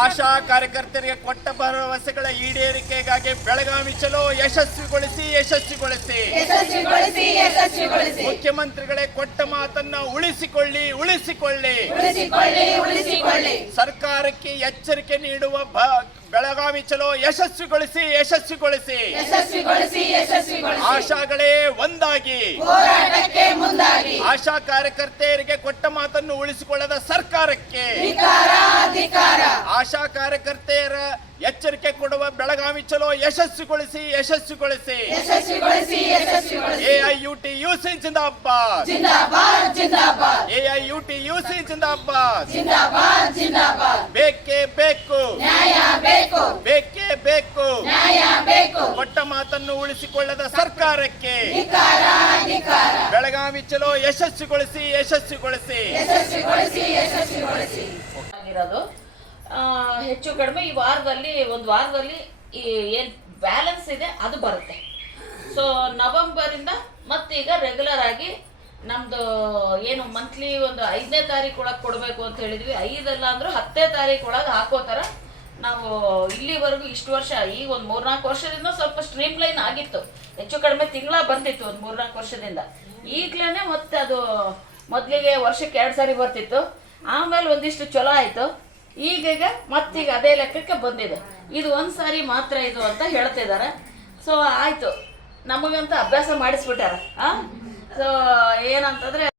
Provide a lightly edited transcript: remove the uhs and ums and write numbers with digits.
ಆಶಾ ಕಾರ್ಯಕರ್ತರಿಗೆ ಕೊಟ್ಟ ಭರವಸೆಗಳ ಈಡೇರಿಕೆಗಾಗಿ ಬೆಳಗಾವಿ ಚಲೋ ಯಶಸ್ವಿಗೊಳಿಸಿ ಮುಖ್ಯಮಂತ್ರಿಗಳೇ ಕೊಟ್ಟ ಮಾತನ್ನ ಉಳಿಸಿಕೊಳ್ಳಿ ಸರ್ಕಾರಕ್ಕೆ ಎಚ್ಚರಿಕೆ ನೀಡುವ ಬೆಳಗಾವಿ ಚಲೋ ಯಶಸ್ವಿಗೊಳಿಸಿ ಆಶಾಗಳೇ ಒಂದಾಗಿ ಆಶಾ ಕಾರ್ಯಕರ್ತೆಯರಿಗೆ ಕೊಟ್ಟ ಮಾತನ್ನು ಉಳಿಸಿಕೊಳ್ಳದ ಸರ್ಕಾರಕ್ಕೆ ಆಶಾ ಕಾರ್ಯಕರ್ತೆಯರ ಎಚ್ಚರಿಕೆ ಕೊಡುವ ಬೆಳಗಾವಿ ಚಲೋ ಯಶಸ್ವಿಗೊಳಿಸಿ AIUTUC ಜಿಂದಾಬಾದ್ AIUTUC ಜಿಂದಾಬಾದ್ ಬೇಕೇ ಬೇಕು ಕೊಟ್ಟ ಮಾತನ್ನು ಉಳಿಸಿಕೊಳ್ಳದ ಸರ್ಕಾರಕ್ಕೆ ಬೆಳಗಾವಿ ಚಲೋ ಯಶಸ್ವಿಗೊಳಿಸಿ ಹೆಚ್ಚು ಕಡಿಮೆ ಈ ವಾರದಲ್ಲಿ ಒಂದು ವಾರದಲ್ಲಿ ಏನ್ ಬ್ಯಾಲೆನ್ಸ್ ಇದೆ ಅದು ಬರುತ್ತೆ. ಸೊ ನವೆಂಬರ್ ಇಂದ ಮತ್ತೀಗ ರೆಗ್ಯುಲರ್ ಆಗಿ ನಮ್ದು ಏನು ಮಂತ್ಲಿ ಒಂದು 5ನೇ ತಾರೀಕು ಒಳಗೆ ಕೊಡಬೇಕು ಅಂತ ಹೇಳಿದ್ವಿ. 5 ಅಲ್ಲ ಅಂದ್ರೂ 10ನೇ ತಾರೀಕು ಒಳಗೆ ಹಾಕೋ ಥರ ನಾವು ಇಲ್ಲಿವರೆಗೂ ಇಷ್ಟು ವರ್ಷ ಈಗ ಒಂದು 3-4 ವರ್ಷದಿಂದ ಸ್ವಲ್ಪ ಸ್ಟ್ರೀಮ್ ಲೈನ್ ಆಗಿತ್ತು. ಹೆಚ್ಚು ಕಡಿಮೆ ತಿಂಗಳ ಬಂದಿತ್ತು ಒಂದು 3-4 ವರ್ಷದಿಂದ. ಈಗಲೇ ಮತ್ತೆ ಅದು ಮೊದಲಿಗೆ ವರ್ಷಕ್ಕೆ 2 ಸಾರಿ ಬರ್ತಿತ್ತು, ಆಮೇಲೆ ಒಂದಿಷ್ಟು ಚಲೋ ಆಯಿತು. ಈಗ ಮತ್ತೀಗ ಅದೇ ಲೆಕ್ಕಕ್ಕೆ ಬಂದಿದೆ. ಇದು 1 ಸಾರಿ ಮಾತ್ರ ಇದು ಅಂತ ಹೇಳ್ತಿದ್ದಾರೆ. ಸೊ ಆಯಿತು, ನಮಗಂತ ಅಭ್ಯಾಸ ಮಾಡಿಸ್ಬಿಟ್ಟಾರ. ಸೊ ಏನಂತಂದರೆ